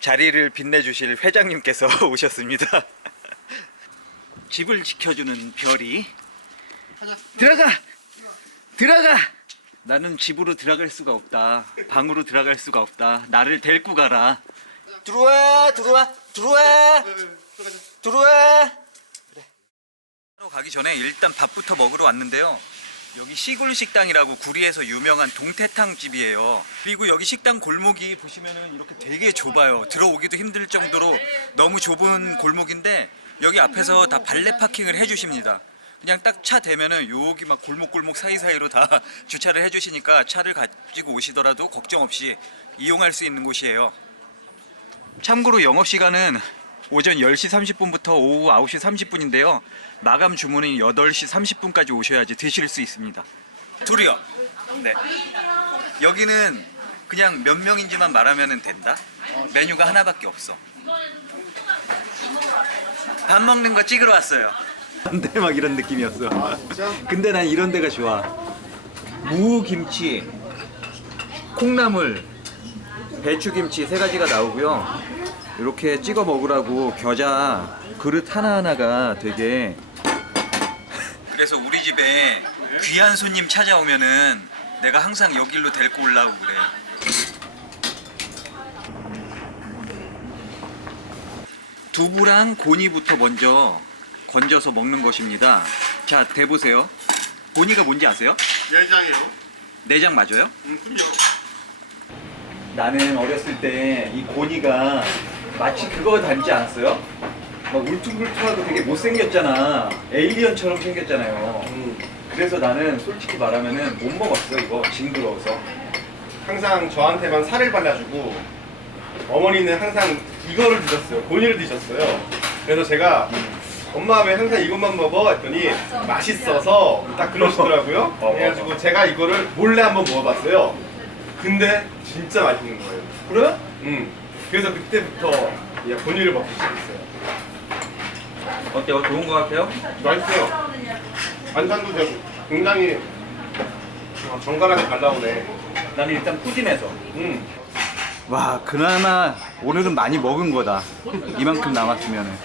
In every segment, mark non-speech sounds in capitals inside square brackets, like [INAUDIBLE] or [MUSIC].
자리를 빛내주실 회장님께서 [LAUGHS] 오셨습니다. 집을 지켜주는 별이 들어가! 들어가! 나는 집으로 들어갈 수가 없다. 방으로 들어갈 수가 없다. 나를 데리고 가라. 들어와 들어와 들어와. 들어와. 가기 전에 일단 밥부터 먹으러 왔는데요 여기 시골 식당이라고 구리에서 유명한 동태탕 집이에요. 그리고 여기 식당 골목이 보시면은 이렇게 되게 좁아요. 들어오기도 힘들 정도로 너무 좁은 골목인데 여기 앞에서 다 발레 파킹을 해주십니다. 그냥 딱 차 대면은 여기 막 골목골목 사이사이로 다 [LAUGHS] 주차를 해주시니까 차를 가지고 오시더라도 걱정 없이 이용할 수 있는 곳이에요. 참고로 영업 시간은 오전 10시 30분부터 오후 9시 30분인데요. 마감 주문은 8시 30분까지 오셔야지 드실 수 있습니다. 둘이요. 네. 여기는 그냥 몇 명인지만 말하면 된다. 메뉴가 하나밖에 없어. 밥 먹는 거 찍으러 왔어요. 근데 막 이런 느낌이었어. 근데 난 이런 데가 좋아. 무 김치, 콩나물, 배추 김치 세 가지가 나오고요. 이렇게 찍어 먹으라고 겨자 그릇 하나하나가 되게 그래서 우리 집에 귀한 손님 찾아오면은 내가 항상 여길로 데리고 올라오고 그래. 두부랑 고니부터 먼저 건져서 먹는 것입니다. 자, 대보세요. 고니가 뭔지 아세요? 열장이요? 내장 맞아요? 음, 그럼요. 나는 어렸을 때 이 고니가 마치 그거 닮지 않았어요? 막 울퉁불퉁하고 되게 못생겼잖아. 에일리언처럼 생겼잖아요. 음. 그래서 나는 솔직히 말하면은 못 먹었어 이거 징그러워서. 항상 저한테만 살을 발라주고 어머니는 항상 이거를 드셨어요. 고니를 드셨어요. 그래서 제가 엄마 왜 항상 이것만 먹어? 했더니 맛있어서 딱 그러시더라고요. 어, 어, 그래가지고 제가 이거를 몰래 한번 먹어봤어요. 근데 진짜 맛있는 거예요. 그래? 음. 그래서 그때부터 이 고니를 먹기 시작했어요. 어때요? 좋은 거 같아요? 맛있어요. 반찬도 되고 굉장히 어, 정갈하게 잘 나오네. 나는 일단 푸짐해서. 음. 와 그나마 오늘은 많이 먹은 거다. 이만큼 남았으면은.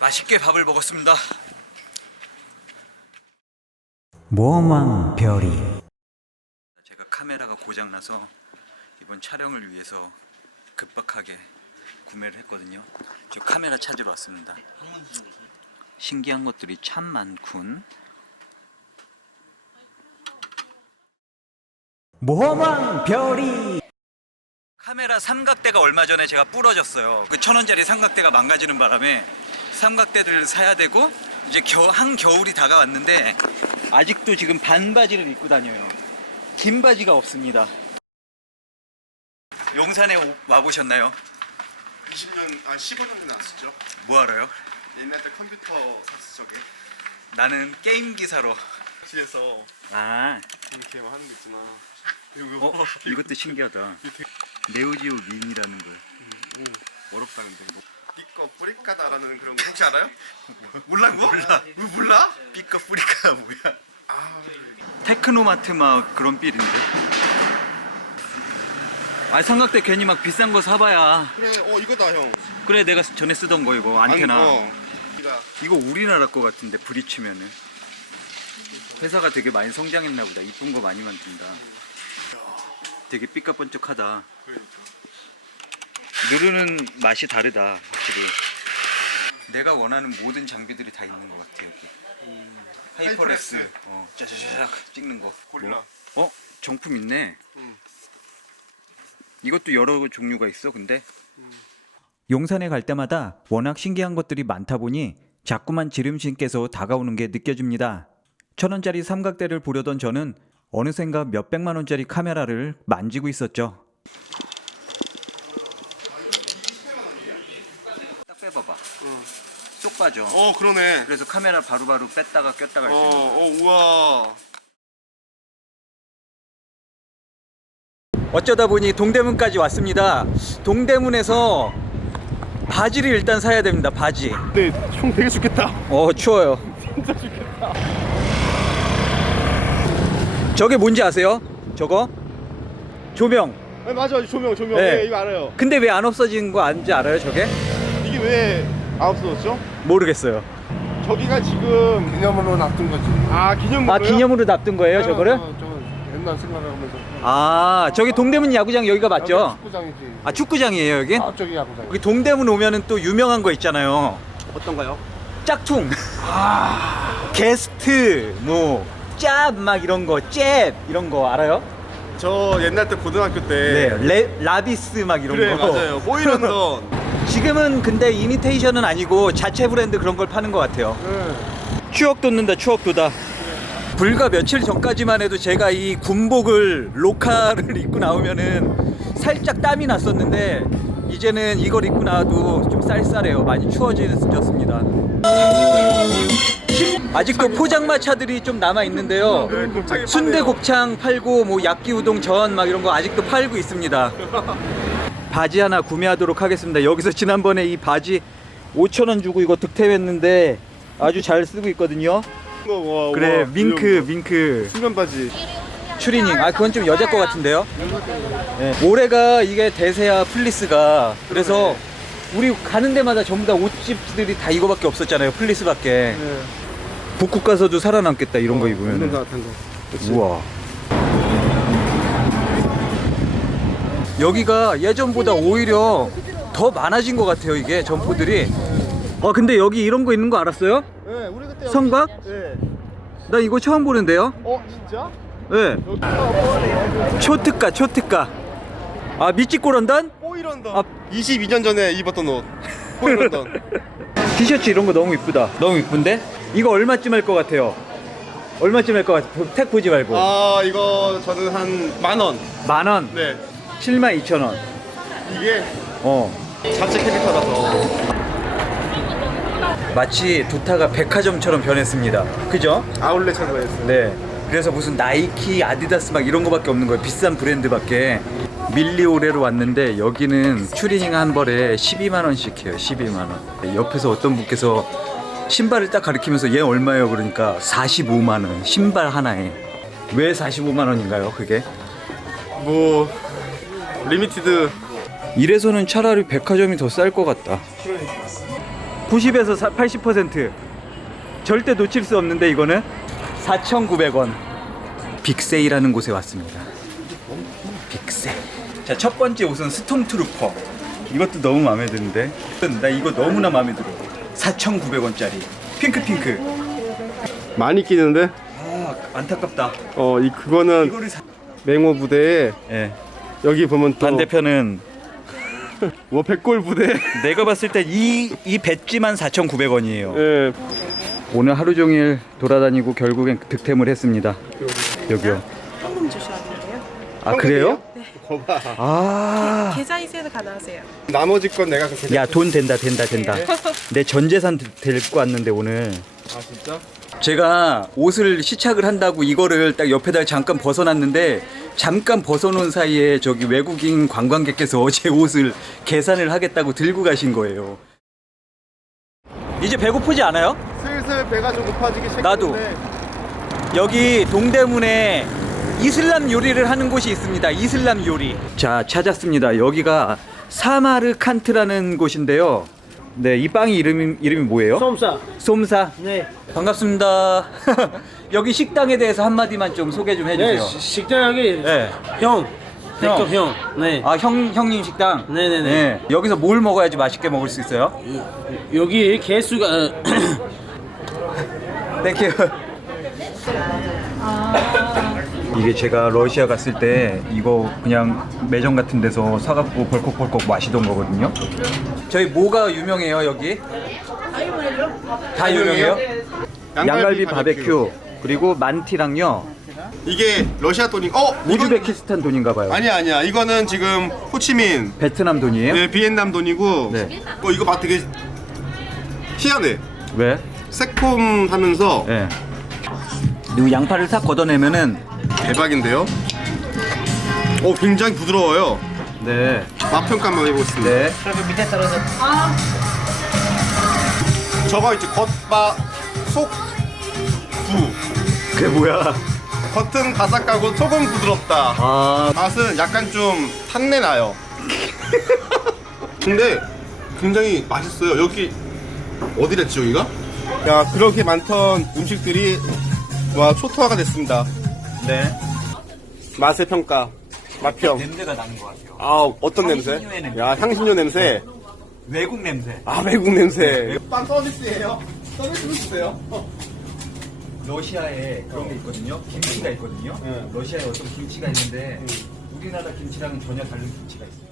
맛있게 밥을 먹었습니다. 모험왕 별이 제가 카메라가 고장 나서 이번 촬영을 위해서 급박하게 구매를 했거든요. 저 카메라 찾으러 왔습니다. 신기한 것들이 참 많군. 모험왕 별이 카메라 삼각대가 얼마 전에 제가 부러졌어요. 그 천 원짜리 삼각대가 망가지는 바람에 삼각대를 사야 되고 이제 겨, 한 겨울이 다가왔는데 아직도 지금 반바지를 입고 다녀요. 긴 바지가 없습니다. 용산에 오- 와보셨나요? 20년, 아 15년 전에 나왔었죠. 뭐 하러요? 옛날 때 컴퓨터 샀을 적에 나는 게임 기사로. 집에서 아, 이렇게 막 하는 거 있잖아. 어, [LAUGHS] 이것도 신기하다. 네오지오 민이라는 걸. 어렵다 근데 이거. 띠꺼 뿌리까다라는 그런 거 혹시 알아요? 몰라 그거? 몰라. 왜 몰라? 삐까 뿌리까 뭐야? 아 테크노마트 막 그런 삘인데. 아 삼각대 괜히 막 비싼 거 사봐야. 그래 어 이거다 형. 그래 내가 전에 쓰던 거 이거 안테나. 안- 어. 이거 우리나라 거 같은데 브리치면은. 회사가 되게 많이 성장했나 보다. 이쁜 거 많이 만든다. 되게 삐까번쩍하다. 그러니까. 누르는 맛이 다르다 확실히. 내가 원하는 모든 장비들이 다 있는 것 같아 여기. 하이퍼렉스, 하이퍼렉스. 어, 짜자자작 찍는 거. 고릴라. 뭐? 어? 정품 있네. 음. 이것도 여러 종류가 있어 근데. 용산에 갈 때마다 워낙 신기한 것들이 많다 보니 자꾸만 지름신께서 다가오는 게 느껴집니다. 천 원짜리 삼각대를 보려던 저는 어느샌가 몇 백만 원짜리 카메라를 만지고 있었죠. 딱 빼봐봐. 쏙 빠져. 어 그러네. 그래서 카메라 바로바로 뺐다가 꼈다가 할 수 있는 거야. 어, 어 우와. 어쩌다 보니 동대문까지 왔습니다. 동대문에서 바지를 일단 사야 됩니다. 바지. 근데 형 되게 좋겠다. 어 추워요. 진짜 좋겠다. 저게 뭔지 아세요? 저거 조명. 네, 맞아 조명 조명. 네. 네. 이거 알아요. 근데 왜 안 없어진 거 아닌지 알아요, 저게? 이게 왜 아웃소였죠? 모르겠어요. 저기가 지금 기념으로 놔둔 거지. 아 기념물로요? 아, 기념으로 납둔 거예요, 저거를? 저, 저 옛날 생각하면서. 아, 저기 동대문 야구장 여기가 맞죠? 여기가 축구장이지. 아, 축구장이에요, 여기? 아, 저기 야구장. 여기 동대문 오면은 또 유명한 거 있잖아요. 어떤가요? 짝퉁. 게스트, 뭐, 짭, 막 이런 거, 잽, 이런 거 알아요? 저 옛날 때 고등학교 때. 네, 레, 라비스 막 이런 그래 거. 맞아요. 보이런던. [LAUGHS] 지금은 근데 이미테이션은 아니고 자체 브랜드 그런 걸 파는 것 같아요. 네. 추억 돋는다, 추억 돋아. 불과 며칠 전까지만 해도 제가 이 군복을 로카를 입고 나오면은 살짝 땀이 났었는데 이제는 이걸 입고 나와도 좀 쌀쌀해요. 많이 추워졌습니다. 아직도 포장마차들이 좀 남아 있는데요. 순대. 곱창 팔고 뭐 약기 우동 전 막 이런 거 아직도 팔고 있습니다. 바지 하나 구매하도록 하겠습니다. 여기서 지난번에 이 바지 5천 원 주고 이거 득템했는데 아주 잘 쓰고 있거든요. 와, 그래 와, 이런 밍크 수면 바지. 추리닝 아 그건 좀 여자 거 같은데요 네. 올해가 이게 대세야 플리스가 그래서 우리 가는 데마다 전부 다 옷집들이 다 이거밖에 없었잖아요 플리스밖에 네. 북극 가서도 살아남겠다 이런 거 없는 입으면 것 같은 거. 그치? 우와 여기가 예전보다 오히려 더 많아진 것 같아요 이게 점포들이 아 근데 여기 이런 거 있는 거 알았어요? 네, 우리 그때 여기- 성곽? 네. 나 이거 처음 보는데요 어, 진짜? 네 여기 초특가 초특가 아 미찌꼬런단? 보이런던. 아. 22년 전에 입었던 옷. 보이런던. [LAUGHS] 티셔츠 이런 거 너무 이쁘다 너무 이쁜데? 이거 얼마쯤 할 것 같아요? 얼마쯤 할 것 같아? 택 보지 말고 아, 이거 저는 한 만 원. 만 원 네. 7만 2천 원 이게 어 자체 캐릭터라서 마치 두타가 백화점처럼 변했습니다. 그죠? 아울렛 찾아했어요. 네. 그래서 무슨 나이키 아디다스 막 이런 거밖에 없는 거예요. 비싼 브랜드밖에. 밀리오레로 왔는데 여기는 추리닝 한 벌에 12만 원씩 해요 12만 원. 옆에서 어떤 분께서 신발을 딱 가리키면서 얘 얼마예요? 그러니까 45만 원 신발 하나에. 왜 45만 원인가요 그게? 뭐 리미티드. 이래서는 차라리 백화점이 더 쌀 것 같다 90에서 80% 절대 놓칠 수 없는데 이거는 4,900원. 빅세이라는 곳에 왔습니다. 빅세이. 자첫 번째 옷은 스톰트루퍼. 이것도 너무 마음에 드는데. 나 이거 너무나 마음에 들어. 4,900원짜리. 핑크핑크. 많이 끼는데? 아 안타깝다. 어 이 그거는 사... 맹호 부대에 예. 여기 보면 또 반대편은 뭐 백골 부대 내가 봤을 때이이 배지만 4,900원이에요 예 오늘 하루 종일 돌아다니고 결국엔 득템을 했습니다. 여기요. 현금 주셔야 되는데요. 아 그래요? 거봐 아. 계좌 이체도 가능하세요. 나머지 건 내가 그렇게 야 돈 된다 된다 된다. 내 전 재산 데리고 왔는데 오늘. 아 진짜 제가 옷을 시착을 한다고 이거를 딱 옆에다 잠깐 벗어놨는데 잠깐 벗어놓은 사이에 저기 외국인 관광객께서 [LAUGHS] 제 옷을 계산을 하겠다고 들고 가신 거예요. 이제 배고프지 않아요? 슬슬 배가 좀 고파지기 시작했는데 나도. 여기 동대문에 이슬람 요리를 하는 곳이 있습니다. 이슬람 요리. 자, 찾았습니다. 여기가 사마르칸트라는 곳인데요. 네, 이 빵이 이름이 이름이 뭐예요? 솜사. 솜사. 네. 반갑습니다. [LAUGHS] 여기 식당에 대해서 한 마디만 좀 소개 좀 네, 해주세요. 시- 식당 여기 네. 형. 내거 형. 네. 아, 형 형님 식당. 네네네. 네. 여기서 뭘 먹어야지 맛있게 먹을 수 있어요? 여기 개수가 땡큐. 이게 제가 러시아 갔을 때 이거 그냥 매점 같은 데서 사갖고 벌컥벌컥 마시던 거거든요. 저희 뭐가 유명해요 여기? 다 유명해요? 양갈비 바베큐 그리고 만티랑요 이게 러시아 돈이 어 이건- 우즈베키스탄 돈인가 봐요. 아니야 아니야 이거는 지금 호치민 베트남 돈이에요? 네 비엔남 돈이고 네. 어 이거 봐 되게 희한해 왜? 새콤 하면서 네. 그리고 양파를 싹 걷어내면은 대박인데요 어 굉장히 부드러워요 네. 맛 평가 한번 해보겠습니다 네. 저거 있지 겉바 속 부 그게 뭐야? 겉은 바삭하고 속은 부드럽다. 아 맛은 약간 좀 탄내 나요. 근데 굉장히 맛있어요. 여기 어디랬지 여기가? 야 그렇게 많던 음식들이 와 초토화가 됐습니다. 네. 맛의 평가, 맛평. 냄새가 나는 것 같아요. 아 어떤 냄새? 향신료의 냄새. 야 향신료 냄새. 외국 냄새. 아 외국 냄새. 빵 서비스예요. 서비스 주세요. 러시아에 그런 게 있거든요. 김치가 있거든요. 네. 러시아에 어떤 김치가 있는데 우리나라 김치랑은 전혀 다른 김치가 있어요.